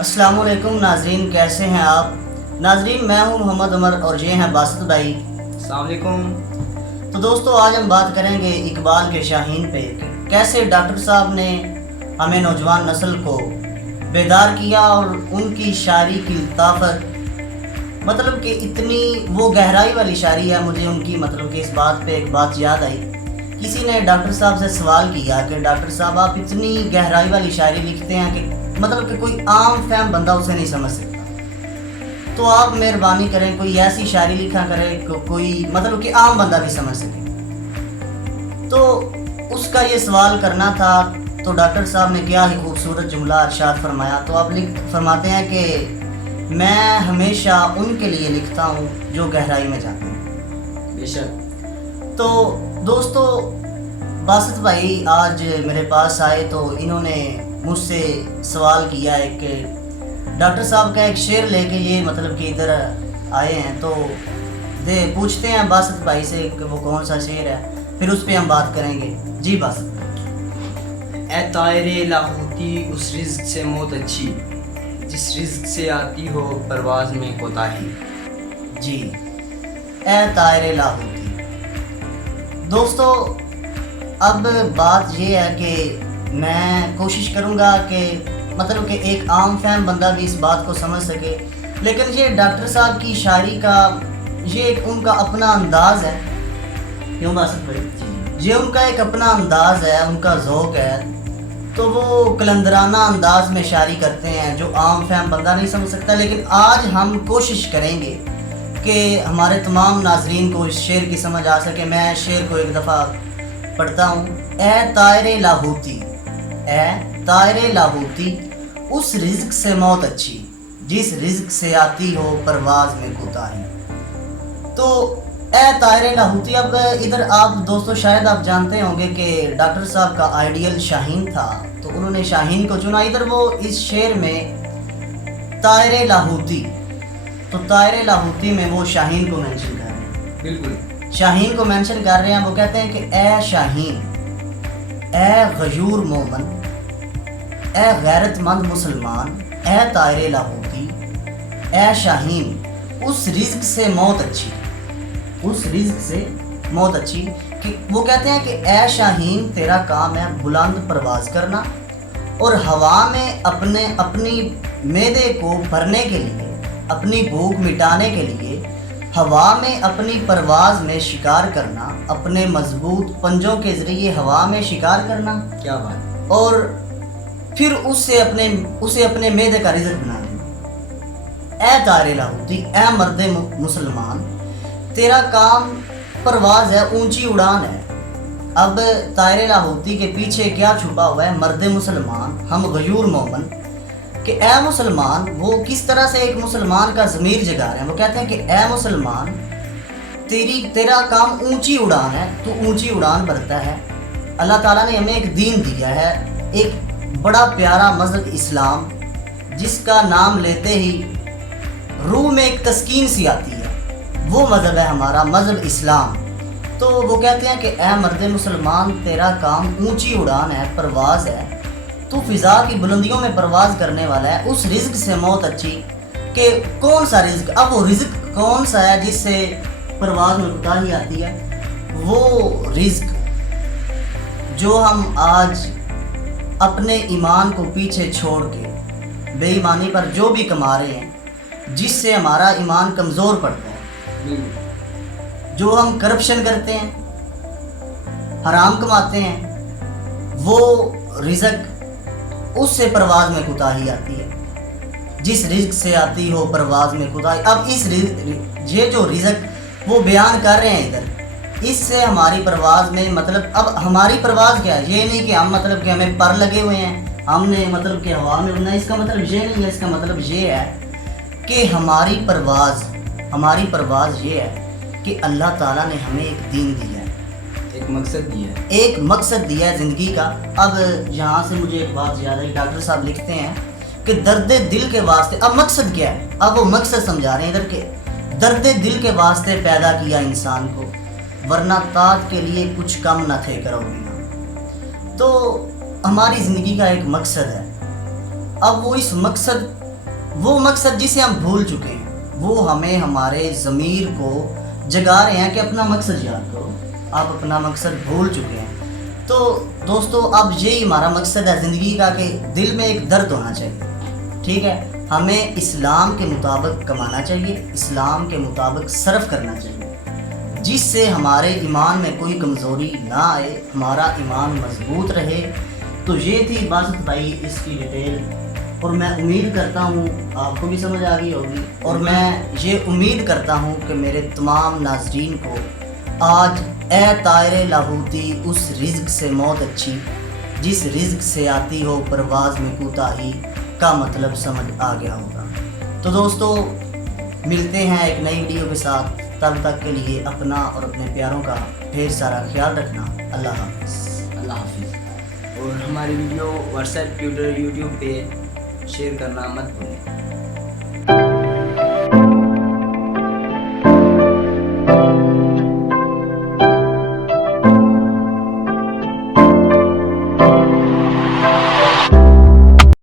अस्सलाम वालेकुम नाजरीन, कैसे हैं आप नाजरीन। मैं हूं मोहम्मद उमर और ये हैं बासित भाई। अस्सलाम वालेकुम। तो दोस्तों, आज हम बात करेंगे इकबाल के शाहीन पे कि कैसे डॉक्टर साहब ने हमें नौजवान नस्ल को बेदार किया और उनकी शायरी की लताफत, मतलब कि इतनी वो गहराई वाली शायरी है। मुझे उनकी मतलब कि इस बात पे एक बात याद आई। किसी ने डॉक्टर साहब से सवाल किया कि डॉक्टर साहब, आप इतनी गहराई वाली शायरी लिखते हैं कि मतलब कि कोई आम फहम बंदा उसे नहीं समझ सकता, तो आप मेहरबानी करें कोई ऐसी शायरी लिखा करें कोई मतलब कि आम बंदा भी समझ सके। तो उसका ये सवाल करना था। तो डॉक्टर साहब ने क्या ही खूबसूरत जुमला इरशाद फरमाया। तो आप फरमाते हैं कि मैं हमेशा उनके लिए लिखता हूँ जो गहराई में जाते हैं। बेशक। तो दोस्तों, बासित भाई आज मेरे पास आए तो इन्होंने मुझसे सवाल किया है कि डॉक्टर साहब का एक शेर लेके ये मतलब कि इधर आए हैं। तो पूछते हैं बासित भाई से कि वो कौन सा शेर है, फिर उस पर हम बात करेंगे। जी बासित। ए तायरे लाहौती उस रिज़्क़ से मौत अच्छी, जिस रिज़्क़ से आती हो परवाज़ में कोताही। जी, ए तायरे लाहौती। दोस्तों, अब बात ये है कि मैं कोशिश करूँगा कि मतलब कि एक आम फहम बंदा भी इस बात को समझ सके, लेकिन ये डॉक्टर साहब की शायरी का ये एक उनका अपना अंदाज़ है। क्यों बासित भाई? ये उनका एक अपना अंदाज़ है, उनका ज़ौक़ है। तो वो कलंदराना अंदाज में शायरी करते हैं जो आम फहम बंदा नहीं समझ सकता। लेकिन आज हम कोशिश करेंगे कि हमारे तमाम नाजरीन को इस शेर की समझ आ सके। मैं शेर को एक दफ़ा पढ़ता हूँ। ए तायरे लाहौती, ए तायरे लाहौती, उस रिज़्क़ से मौत अच्छी, जिस रिज़्क़ से आती हो परवाज़ में कोताही। तो ए तायरे लाहौती, अब इधर आप दोस्तों शायद आप जानते होंगे कि डॉक्टर साहब का आइडियल शाहीन था, तो उन्होंने शाहीन को चुना। इधर वो इस शेर में तायरे लाहौती, तो तायरे लाहौती में वो शाहीन को मेंशन कर रहे हैं। बिल्कुल, शाहीन को मेंशन कर रहे हैं। वो कहते हैं कि ए शाहीन, ए गयूर मोमन, ए गैरतमंद मुसलमान, ए तायरे लाहौती, ए शाहीन, उस रिज़्क़ से मौत अच्छी, उस रिज़्क़ से मौत अच्छी। कि वो कहते हैं कि ए शाहीन, तेरा काम है बुलंद परवाज़ करना और हवा में अपनी मैदे को भरने के लिए, अपनी भूख मिटाने के लिए हवा में अपनी परवाज़ में शिकार करना, अपने मजबूत पंजों के ज़रिए हवा में शिकार करना, क्या बात। और फिर उसे अपने मैदे का रिज़्क़ बना लेना। ए तायरे लाहौती, ए मर्द मुसलमान, तेरा काम परवाज़ है, ऊंची उड़ान है। अब तायरे लाहौती के पीछे क्या छुपा हुआ है? मर्द मुसलमान, हम गयूर मोमन, कि ए मुसलमान, वो किस तरह से एक मुसलमान का ज़मीर जगा रहे हैं। वो कहते हैं कि ए मुसलमान, तेरा काम ऊंची उड़ान है, तू ऊंची उड़ान भरता है। अल्लाह ताला ने हमें एक दीन दिया है, एक बड़ा प्यारा मज़हब इस्लाम, जिसका नाम लेते ही रूह में एक तस्कीन सी आती है। वो मज़हब है हमारा, मज़हब इस्लाम। तो वो कहते हैं कि ए मर्द मुसलमान, तेरा काम ऊंची उड़ान है, परवाज़ है, तू फ़िज़ा की बुलंदियों में परवाज़ करने वाला है। उस रिज़्क़ से मौत अच्छी, कि कौन सा रिज़्क़? अब वो रिज़्क़ कौन सा है जिससे परवाज़ में कोताही आती है? वो रिज़्क़ जो हम आज अपने ईमान को पीछे छोड़ के बेईमानी पर जो भी कमा रहे हैं, जिससे हमारा ईमान कमज़ोर पड़ता है, जो हम करप्शन करते हैं, हराम कमाते हैं, वो रिज़्क़, उससे परवाज़ में कोताही आती है। जिस रिज़्क़ से आती हो परवाज़ में कोताही। अब ये जो रिज़्क़ वो बयान कर रहे हैं इधर, इससे हमारी परवाज़ में मतलब अब हमारी परवाज़ क्या है? ये नहीं कि हम मतलब कि हमें पर लगे हुए हैं, हमने मतलब कि हवा में उड़ना, इसका मतलब ये नहीं है। इसका मतलब ये है कि हमारी परवाज़ ये है कि अल्लाह ताला ने हमें एक दीन दिया है, एक मकसद दिया है, एक मकसद दिया है ज़िंदगी का। अब यहाँ से मुझे एक बात याद आई। डॉक्टर साहब लिखते हैं कि दर्द दिल के वास्ते, अब मकसद क्या है? अब वो मकसद समझा रहे हैं इधर के, दर्द दिल के वास्ते पैदा किया इंसान को, वरना ताज के लिए कुछ कम न थे करोगी ना। तो हमारी ज़िंदगी का एक मकसद है। अब वो इस मकसद وہ مقصد جسے ہم بھول چکے ہیں، وہ ہمیں ہمارے ضمیر کو جگا رہے ہیں کہ اپنا مقصد یاد کرو، آپ اپنا مقصد بھول چکے ہیں۔ تو دوستو اب یہی ہمارا مقصد ہے زندگی کا کہ دل میں ایک درد ہونا چاہیے، ٹھیک ہے، ہمیں اسلام کے مطابق کمانا چاہیے، اسلام کے مطابق صرف کرنا چاہیے، جس سے ہمارے ایمان میں کوئی کمزوری نہ آئے، ہمارا ایمان مضبوط رہے۔ تو یہ تھی باسط بھائی اس کی ڈیٹیل، اور میں امید کرتا ہوں آپ کو بھی سمجھ آ گئی ہوگی، اور میں یہ امید کرتا ہوں کہ میرے تمام ناظرین کو آج اے طائر لاہوتی اس رزق سے موت اچھی جس رزق سے آتی ہو پرواز میں کوتاہی کا مطلب سمجھ آ گیا ہوگا۔ تو دوستو ملتے ہیں ایک نئی ویڈیو کے ساتھ، تب تک کے لیے اپنا اور اپنے پیاروں کا ڈھیر سارا خیال رکھنا۔ اللہ حافظ۔ اللہ حافظ۔ اور ہماری video what's app, Twitter, YouTube پہ شیئر کرنا مت بھولیں۔